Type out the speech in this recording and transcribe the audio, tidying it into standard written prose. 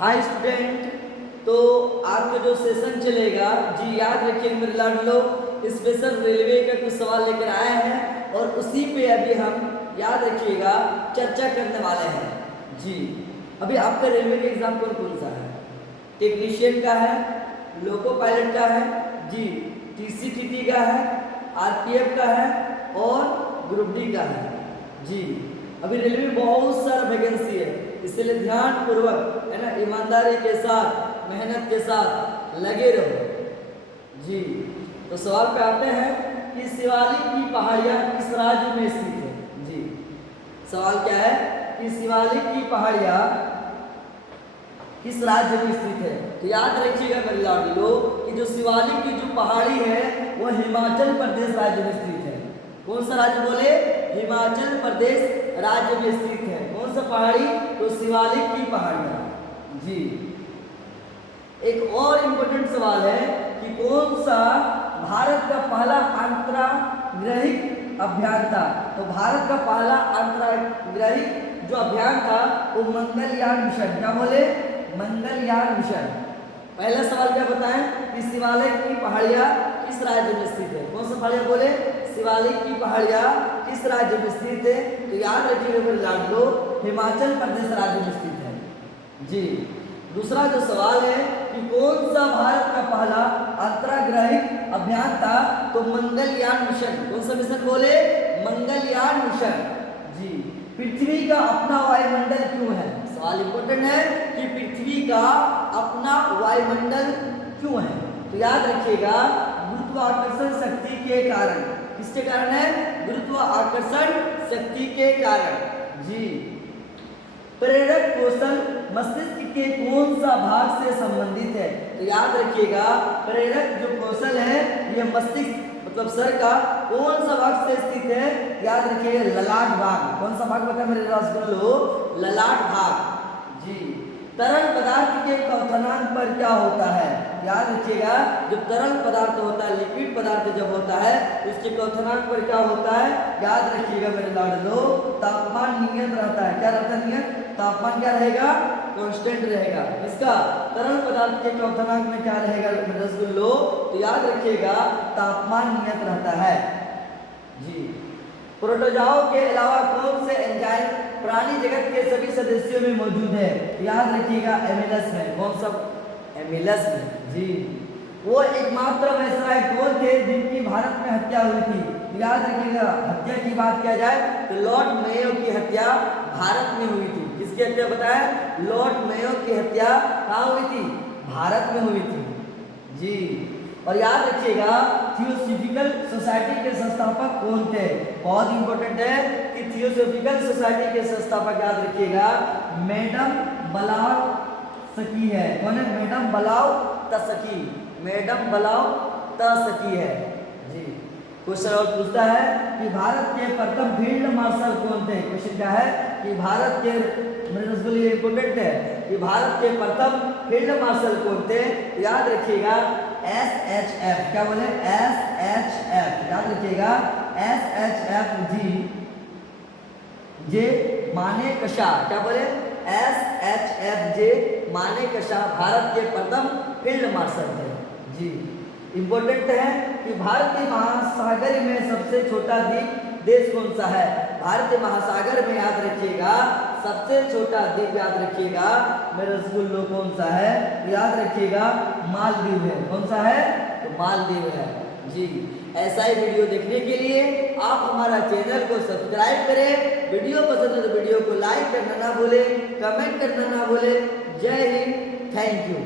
Hi student, तो आपका जो सेशन चलेगा जी याद रखिए मेरे लाडलो, स्पेशल रेलवे का कुछ सवाल लेकर आए हैं और उसी पे अभी हम याद रखिएगा चर्चा करने वाले हैं जी। अभी आपका रेलवे का एग्जाम कौन सा है? टेक्नीशियन का है, लोको पायलट का है जी, टीसीटीटी का है, आरपीएफ का है और ग्रुप डी का है जी। अभी रेलवे में बहुत सारा वैकेंसी है, इसलिए ध्यान पूर्वक है ना, ईमानदारी के साथ मेहनत के साथ लगे रहो जी। तो सवाल पे आते हैं कि शिवालिक की पहाड़ियाँ किस राज्य में स्थित है जी। सवाल क्या है कि शिवालिक की पहाड़ियाँ किस राज्य में स्थित है? तो याद रखिएगा मेरे लाडलो कि जो शिवालिक की जो पहाड़ी है वह हिमाचल प्रदेश राज्य में स्थित है। कौन सा राज्य बोले? हिमाचल प्रदेश राज्य में स्थित है। कौन सा पहाड़ी? तो शिवालिक की पहाड़ियाँ जी। एक और इम्पोर्टेंट सवाल है कि कौन सा भारत का पहला अंतराग्रहिक अभियान था? तो भारत का पहला अंतराग्रहिक जो अभियान था वो मंगलयान मिशन। क्या बोले? मंगलयान मिशन। पहला सवाल क्या बताएं कि शिवालिक की पहाड़ियाँ किस राज्य में स्थित है? कौन सा पहाड़ियाँ बोले? शिवालिक की पहाड़ियाँ किस राज्य में स्थित है? तो याद रखिएगा मेरे लाडलो, हिमाचल प्रदेश राज्य में स्थित है जी। दूसरा जो सवाल है कि कौन सा भारत का पहला अंतराग्रहिक अभियान था? तो मंगलयान मिशन। कौन सा मिशन बोले? मंगलयान मिशन जी। पृथ्वी का अपना वायुमंडल क्यों है? सवाल इंपॉर्टेंट है कि पृथ्वी का अपना वायुमंडल क्यों है? तो याद रखिएगा गुरुत्वाकर्षण शक्ति के कारण। किसके कारण है? गुरुत्वाकर्षण शक्ति के कारण जी। प्रेरक कौशल मस्तिष्क के कौन सा भाग से संबंधित है? तो याद रखिएगा प्रेरक जो कौशल है यह मस्तिष्क मतलब सर का कौन सा भाग से स्थित है? याद रखिएगा ललाट भाग। कौन सा भाग बताया मेरे रसगुल्लो? ललाट भाग जी। तरल पदार्थ के क्वथनांक पर क्या होता है? याद रखिएगा जब तरल पदार्थ होता है, लिक्विड पदार्थ जब होता है उसके क्वथनांक पर क्या होता है? याद रखिएगा मेरे लाडलो, तापमान नियत रहता है। क्या रहता है नियत? तापमान क्या रहेगा? कांस्टेंट रहेगा। इसका तरल पदार्थ के क्वथनांक में क्या रहेगा रसगुल्लो? तो याद रखिएगा तापमान नियत रहता है जी। प्रोटोजोआ के अलावा कौन से एंजाइम प्राणी जगत के सभी सदस्यों में मौजूद है? याद रखिएगा एमिलस में। कौन सा? एमिलस में जी। वो एकमात्र वायसराय कौन थे जिनकी भारत में हत्या हुई थी? याद रखिएगा हत्या की बात किया जाए तो लॉर्ड मेयो की हत्या भारत में हुई थी। किसकी हत्या बताया? लॉर्ड मेयो की हत्या कहाँ हुई थी? भारत में हुई थी जी। और याद रखिएगा थियोसॉफिकल सोसाइटी के संस्थापक कौन थे? बहुत इंपॉर्टेंट है कि थियोसॉफिकल सोसाइटी के संस्थापक याद रखिएगा मैडम बलाव सकी है। कौन है? मैडम बलाव तसकी। मैडम बलाव तसकी है जी। क्वेश्चन और पूछता है कि भारत के प्रथम फील्ड मार्शल कौन थे? क्वेश्चन क्या है कि भारत के मेरे इंपॉर्टेंट है कि भारत के प्रथम फील्ड मार्शल कौन थे? याद रखिएगा SHF। क्या बोले? SHF। याद रखिएगा SHF जी जे मानेकशॉ। क्या बोले? SHF जे मानेकशॉ भारत के प्रथम फील्ड मार्शल थे जी। इंपॉर्टेंट है कि भारतीय महासागर में सबसे छोटा द्वीप देश कौन सा है? भारतीय महासागर में याद रखिएगा सबसे छोटा द्वीप याद रखिएगा मेरे रसगुल्लो कौन सा है? याद रखिएगा मालदीव है। कौन सा है? तो मालदीव है जी। ऐसा ही वीडियो देखने के लिए आप हमारा चैनल को सब्सक्राइब करें। वीडियो पसंद है तो वीडियो को लाइक करना ना भूलें, कमेंट करना ना भूलें। जय हिंद, थैंक यू।